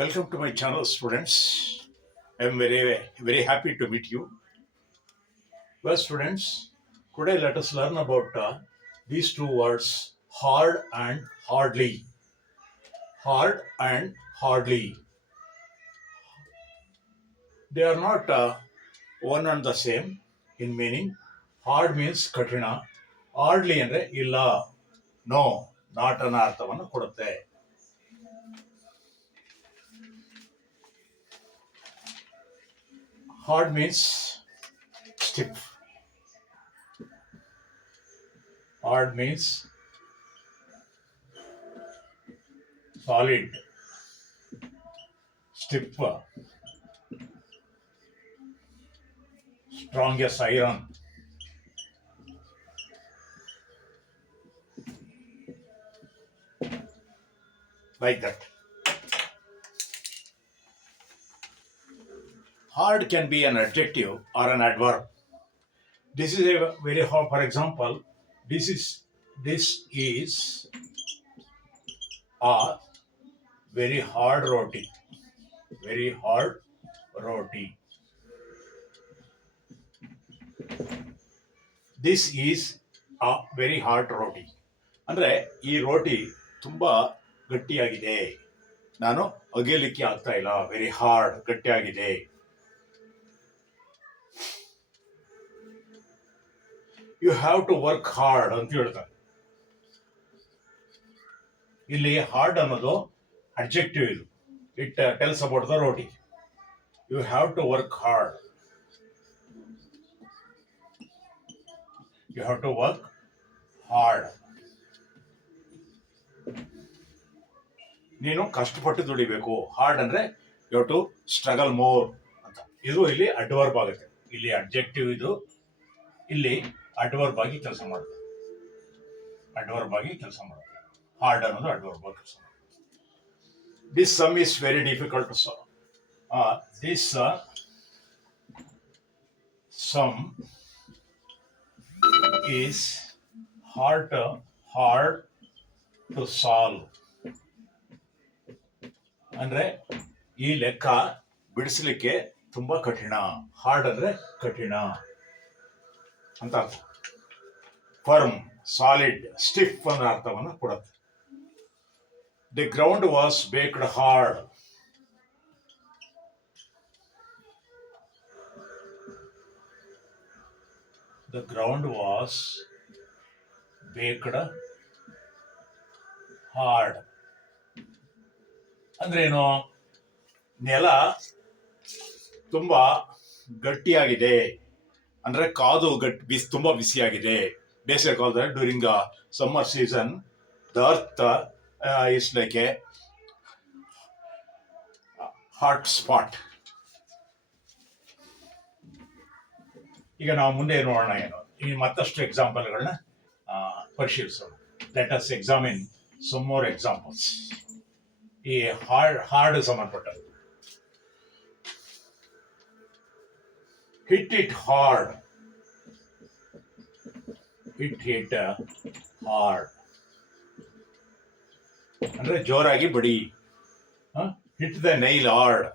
Welcome to my channel, students. I am very happy to meet you. Well, students, today let us learn about these two words, hard and hardly. Hard and hardly. They are not one and the same in meaning. Hard means katrina. Hardly ಅಂದ್ರೆ ಇಲ್ಲ, no, not ಅನ್ನೋ ಅರ್ಥವನ್ನು ಕೊಡುತ್ತೆ. Hard means stiff. Hard means solid, stiff, strong as iron. Like that. Hard can be an adjective or an adverb. This is a very hard. For example, this is a very hard roti. Very hard roti. This is a very hard roti. ಅಂದ್ರೆ ಈ ರೋಟಿ ತುಂಬಾ ಗಟ್ಟಿಯಾಗಿದೆ, ನಾನು ಅಗೆಯಲಿಕ್ಕೆ ಆಗ್ತಾ ಇಲ್ಲ. Very hard, ಗಟ್ಟಿಯಾಗಿದೆ. You have to work hard ಅಂತ ಹೇಳ್ತಾರೆ. ಇಲ್ಲಿ ಹಾರ್ಡ್ ಅನ್ನೋದು ಅಡ್ಜೆಕ್ಟಿವ್. ಇದು it tells about the roti. You have to work hard. You have to work hard. ನೀನು ಕಷ್ಟಪಟ್ಟು ದುಡಿಬೇಕು. ಹಾರ್ಡ್ ಅಂದ್ರೆ you have to struggle more ಅಂತ. ಇದು ಇಲ್ಲಿ ಅಡ್ವರ್ಬ್ ಆಗುತ್ತೆ. ಇಲ್ಲಿ ಅಡ್ಜೆಕ್ಟಿವ್, ಇದು ಇಲ್ಲಿ ಅಡ್ವರ್ಬ್ ಆಗಿ ಕೆಲಸ ಮಾಡುತ್ತೆ. ಅಡ್ವರ್ಬ್ ಆಗಿ ಕೆಲಸ ಮಾಡುತ್ತೆ. ಹಾರ್ಡ್ ಅನ್ನೋದು ಅಡ್ವರ್ಬ್ ಆಗಿ ಕೆಲಸ ಮಾಡುತ್ತೆ. This sum is very difficult to solve. This sum is hard to solve. ಅಂದ್ರೆ ಈ ಲೆಕ್ಕ ಬಿಡಿಸಲಿಕ್ಕೆ ತುಂಬಾ ಕಠಿಣ. ಹಾರ್ಡ್ ಅಂದ್ರೆ ಕಠಿಣ ಅಂತ ಅರ್ಥ. ಫರ್ಮ್, ಸಾಲಿಡ್, ಸ್ಟಿಫ್ ಅನ್ನೋ ಅರ್ಥವನ್ನು ಕೊಡುತ್ತೆ. The ground was baked hard. The ground was baked hard ಅಂದ್ರೆ ಏನು? ನೆಲ ತುಂಬಾ ಗಟ್ಟಿಯಾಗಿದೆ ಅಂದ್ರೆ ಕಾದು ತುಂಬಾ ಬಿಸಿಯಾಗಿದೆ. ಬೇಸಿಗೆ ಕಾಲದಲ್ಲಿ during summer season the earth is like a hot spot. ಈಗ ನಾವು ಮುಂದೆ ನೋಡೋಣ ಏನು, ಈ ಮತ್ತಷ್ಟು ಎಕ್ಸಾಂಪಲ್ಗಳನ್ನ ಪರಿಶೀಲಿಸೋಣ. Let us examine some more examples. ಈ ಹಾರ್ಡ್ ಸಂಬಂಧಪಟ್ಟದ್ದು. Hit it hard. Hit hard ಅಂದ್ರೆ ಜೋರಾಗಿ ಬಡಿ. Hit the nail hard.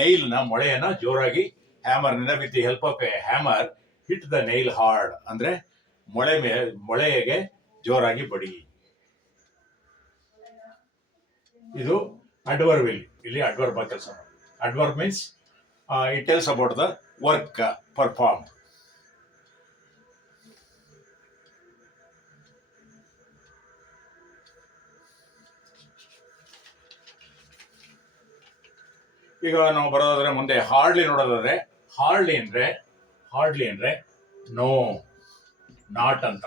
Nail ನ ಮೊಳೆಯನ್ನ ಜೋರಾಗಿ ಹ್ಯಾಮರ್ ನಿಂದ with the help of a hammer hit the nail hard ಅಂದ್ರೆ ಮೊಳೆಗೆ ಜೋರಾಗಿ ಬಡಿ. ಇದು ಅಡ್ವರ್ಬ್. ಇಲ್ಲಿ ಅಡ್ವರ್ಬ್ ಆಗಿ ಕೆಲಸ ಮಾಡಿ. Adverb means it tells about the work perform. ಈಗ ನಾವು ಬರೋದಾದ್ರೆ ಮುಂದೆ ಹಾರ್ಡ್ಲಿ ನೋಡೋದಾದ್ರೆ, ಹಾರ್ಡ್ಲಿ ಅಂದ್ರೆ ನೋ, ನಾಟ್ ಅಂತ.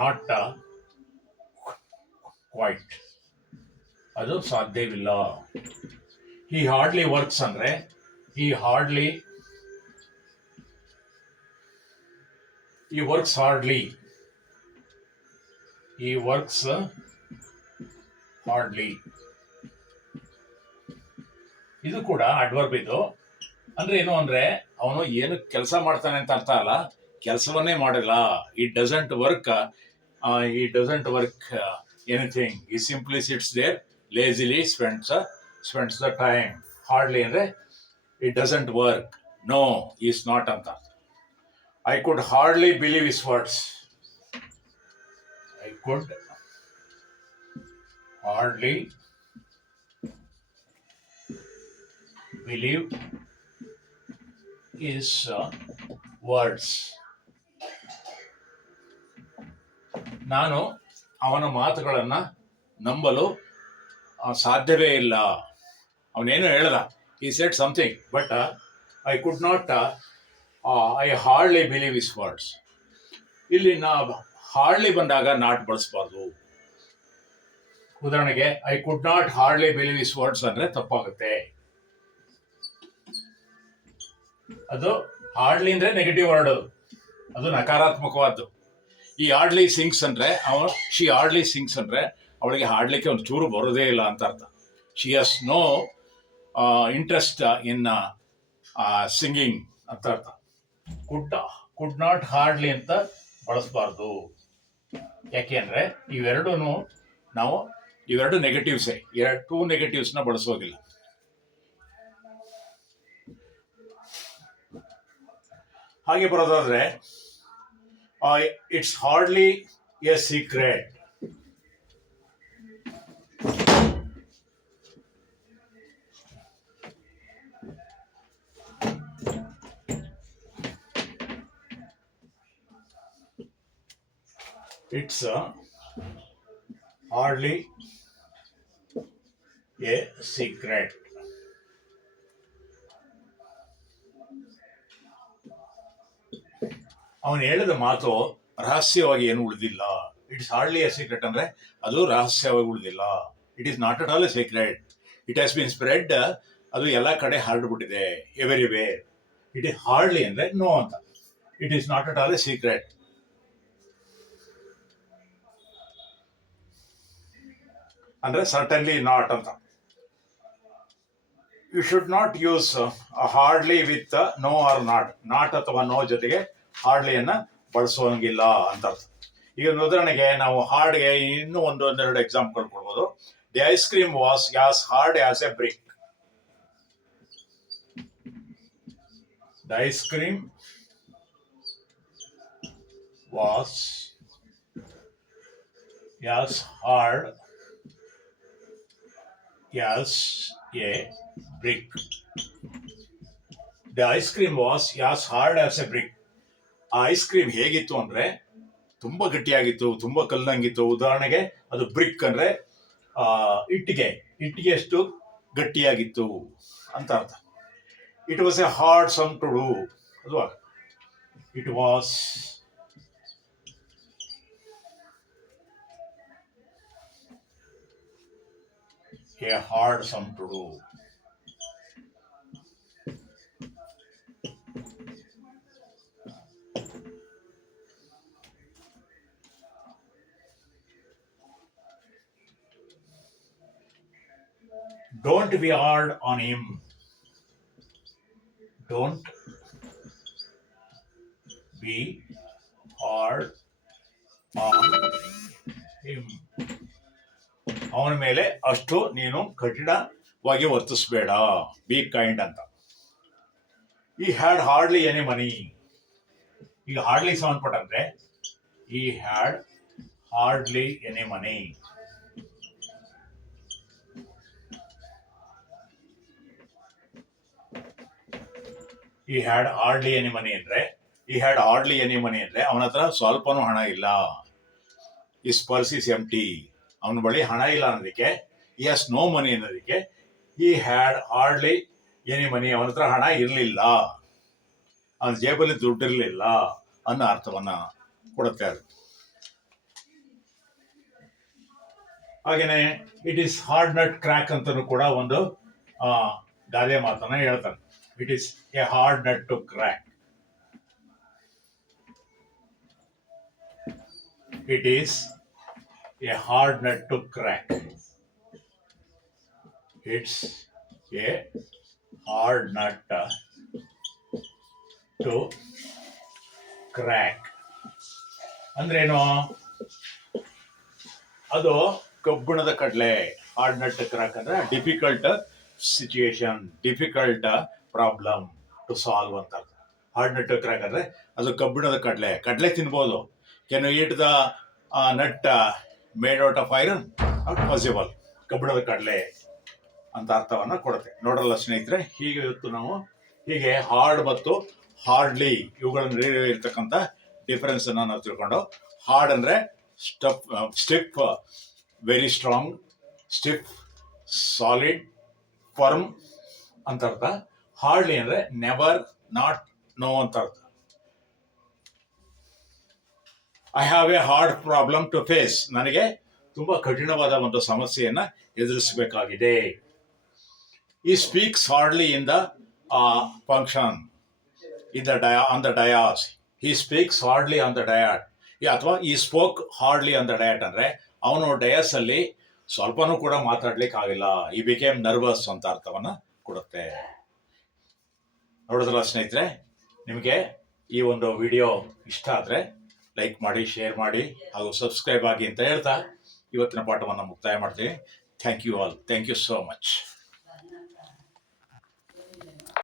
ನಾಟ್ ಕ್ವೈಟ್, ಅದು ಸಾಧ್ಯವಿಲ್ಲ. ಹಿ ಹಾರ್ಡ್ಲಿ ವರ್ಕ್ಸ್ ಅಂದ್ರೆ ಹಿ hardly He works hardly. He works hardly. ಇದು ಕೂಡ ಅಡ್ವರ್ಬ್ ಇದು. ಅಂದ್ರೆ ಏನು ಅಂದ್ರೆ ಅವನು ಏನು ಕೆಲಸ ಮಾಡ್ತಾನೆ ಅಂತ ಅರ್ಥ ಅಲ್ಲ, ಕೆಲಸವನ್ನೇ ಮಾಡಲ್ಲ. It doesn't work, anything. He simply sits there lazily spends the time. Hardly ಅಂದ್ರೆ it doesn't work, no is not ಅಂತ. I could hardly believe his words. I could hardly believe is words. ನಾನು ಅವನ ಮಾತುಗಳನ್ನು ನಂಬಲು ಸಾಧ್ಯವೇ ಇಲ್ಲ. ಅವನೇನು ಹೇಳ್ದ, he said something, but I could not, I hardly believe his words. ಇಲ್ಲಿ ಹಾರ್ಡ್ಲಿ ಬಂದಾಗ ನಾಟ್ ಬಳಸಬಾರ್ದು. ಉದಾಹರಣೆಗೆ I could not hardly believe his words ಅಂದ್ರೆ ತಪ್ಪಾಗುತ್ತೆ. ಅದು ಹಾರ್ಡ್ಲಿ ಅಂದ್ರೆ ನೆಗೆಟಿವ್ ವರ್ಡ್, ಅದು ನಕಾರಾತ್ಮಕವಾದ್ದು. ಈ ಹಾರ್ಡ್ಲಿ ಸಿಂಗ್ಸ್ ಅಂದ್ರೆ ಶಿ ಹಾರ್ಡ್ಲಿ ಸಿಂಗ್ಸ್ ಅಂದ್ರೆ ಅವಳಿಗೆ ಹಾಡ್ಲಿಕ್ಕೆ ಒಂದು ಚೂರು ಬರೋದೇ ಇಲ್ಲ ಅಂತ ಅರ್ಥ. She has no interest in singing ಅಂತ ಅರ್ಥ. ಕುಡ್ ನಾಟ್ ಹಾರ್ಡ್ಲಿ ಅಂತ ಬಳಸಬಾರ್ದು. ಯಾಕೆ ಅಂದ್ರೆ ಇವೆರಡು ನೆಗೆಟಿವ್ಸೇ, ಟೂ ನೆಗೆಟಿವ್ಸ್ನ ಬಳಸೋದಿಲ್ಲ. ಹಾಗೆ ಬರೋದಾದ್ರೆ it's hardly a secret. It's hardly a secret. ಅವನು ಹೇಳಿದ ಮಾತು ರಹಸ್ಯವಾಗಿ ಏನು ಉಳಿದಿಲ್ಲ. ಇಟ್ಸ್ ಹಾರ್ಡ್ಲಿ ಎ ಸೀಕ್ರೆಟ್ ಅಂದ್ರೆ ಅದು ರಹಸ್ಯವಾಗಿ ಉಳಿದಿಲ್ಲ. It is not at all a secret. It has been spread. ಅದು ಎಲ್ಲ ಕಡೆ ಹರಡ್ಬಿಟ್ಟಿದೆ, ಎವರಿವೇರ್. ಇಟ್ ಈಸ್ ಹಾರ್ಡ್ಲಿ ಅಂದ್ರೆ ನೋ ಅಂತ. It is not at all a secret ಅಂದ್ರೆ ಸರ್ಟನ್ಲಿ ನಾಟ್ ಅಂತ. You should not use hardly with no or not. Not ಅಥವಾ no ಜೊತೆಗೆ ಹಾರ್ಡ್ಲಿಯನ್ನ ಬಳಸುವಂಗಿಲ್ಲ ಅಂತ ಅರ್ಥ. ಈಗ ಉದಾಹರಣೆಗೆ ನಾವು ಹಾರ್ಡ್ಗೆ ಇನ್ನೂ ಒಂದೆರಡು ಎಕ್ಸಾಂಪಲ್ ಕೊಡ್ಬೋದು. The ice cream was as hard as a brick. The ice cream was as hard as a brick. The ice cream was as hard as a brick. ಆ ಐಸ್ ಕ್ರೀಮ್ ಹೇಗಿತ್ತು ಅಂದ್ರೆ ತುಂಬಾ ಗಟ್ಟಿಯಾಗಿತ್ತು, ತುಂಬಾ ಕಲ್ಲಂಗಿತ್ತು. ಉದಾಹರಣೆಗೆ ಅದು ಬ್ರಿಕ್ ಅಂದ್ರೆ ಇಟ್ಟಿಗೆ ಅಷ್ಟು ಗಟ್ಟಿಯಾಗಿತ್ತು ಅಂತ ಅರ್ಥ. It was a hard sum to do. ಅದು it was a hard sum to do. Don't be hard on him. Don't be hard on him. ಅವನ ಮೇಲೆ ಅಷ್ಟು ನೀನು ಕಠಿಣವಾಗಿ ವರ್ತಿಸಬೇಡ. ಬಿ ಕೈಂಡ್ ಅಂತ. He had hardly any money. ಈಗ hardly ಸಂಬಂಧಪಟ್ಟಂತೆ he had hardly any money. He had hardly any money ಅಂದ್ರೆ ಅವನ ಹತ್ರ ಸ್ವಲ್ಪನೂ ಹಣ ಇಲ್ಲ. ಇಸ್ ಪರ್ಸ್ ಇಸ್ ಎಂಟಿ. ಅವನ ಬಳಿ ಹಣ ಇಲ್ಲ ಅನ್ನೋದಕ್ಕೆ, ಎಸ್ ನೋ ಮನಿ ಅನ್ನೋದಕ್ಕೆ he had hardly any money, ಅವನ ಹತ್ರ ಹಣ ಇರಲಿಲ್ಲ, ಅವನ ಜೇಬಲ್ಲಿ ದುಡ್ಡಿರಲಿಲ್ಲ ಅನ್ನೋ ಅರ್ಥವನ್ನ ಕೊಡುತ್ತೆ. ಹಾಗೇನೆ it is hard nut crack ಅಂತಲೂ ಕೂಡ ಒಂದು ಗಾದೆ ಮಾತನ್ನ ಹೇಳ್ತಾರೆ. It is a hard nut to crack. It is a hard nut to crack. It's a hard nut to crack ಅಂದ್ರೇನು? ಅದು ಕಬ್ಬಿಣದ ಕಡಲೆ. ಹಾರ್ಡ್ ನಟ್ ಕ್ರ್ಯಾಕ್ ಅಂದ್ರೆ difficult situation, difficult problem to solve ಅಂತ. ಹಾರ್ಡ್ ನಟ್ ಕ್ರ್ಯಾಕ್ ಅಂದ್ರೆ ಅದು ಕಬ್ಬಿಣದ ಕಡಲೆ. ಕಡಲೆ ತಿನ್ಬೋದು. Can you eat the nut made out of iron? Not possible. ಕಬ್ಬಿಣದ ಕಡಲೆ ಅಂತ ಅರ್ಥವನ್ನ ಕೊಡುತ್ತೆ. ನೋಡಲ್ಲ ಸ್ನೇಹಿತರೆ, ಹೀಗೆ ಇವತ್ತು ನಾವು ಹೀಗೆ ಹಾರ್ಡ್ ಮತ್ತು ಹಾರ್ಡ್ಲಿ ಇವುಗಳನ್ನು ಇರ್ತಕ್ಕಂಥ ಡಿಫರೆನ್ಸ್ ಅನ್ನ ನಾವು ತಿಳ್ಕೊಂಡು, ಹಾರ್ಡ್ ಅಂದ್ರೆ stiff, very strong, stiff, solid, firm ಅಂತ ಅರ್ಥ. ಹಾರ್ಡ್ಲಿ ಅಂದ್ರೆ ನೆವರ್, ನಾಟ್, ನೋ ಅಂತ ಅರ್ಥ. I have a hard problem to face. ನನಗೆ ತುಂಬಾ ಕಠಿಣವಾದ ಒಂದು ಸಮಸ್ಯೆಯನ್ನ ಎದುರಿಸಬೇಕಾಗಿದೆ. He speaks hardly in the function on the dais. He speaks hardly on the dais. ಅಥವಾ he spoke hardly on the dais ಅಂದ್ರೆ ಅವನು ಡಯಾಸ್ ಅಲ್ಲಿ ಸ್ವಲ್ಪನೂ ಕೂಡ ಮಾತಾಡ್ಲಿಕ್ಕೆ ಆಗಿಲ್ಲ. ಈ ಬಿಕೇಮ್ ನರ್ವಸ್ ಅಂತ ಅರ್ಥವನ್ನ ಕೊಡುತ್ತೆ. ನೋಡಿದ್ರಲ್ಲ ಸ್ನೇಹಿತರೆ, ನಿಮಗೆ ಈ ಒಂದು ವಿಡಿಯೋ ಇಷ್ಟ ಆದ್ರೆ ಲೈಕ್ ಮಾಡಿ, ಶೇರ್ ಮಾಡಿ ಹಾಗೂ ಸಬ್ಸ್ಕ್ರೈಬ್ ಆಗಿ ಅಂತ ಹೇಳ್ತಾ ಇವತ್ತಿನ ಪಾಠವನ್ನು ಮುಕ್ತಾಯ ಮಾಡ್ತೀನಿ. Thank you all. Thank you so much.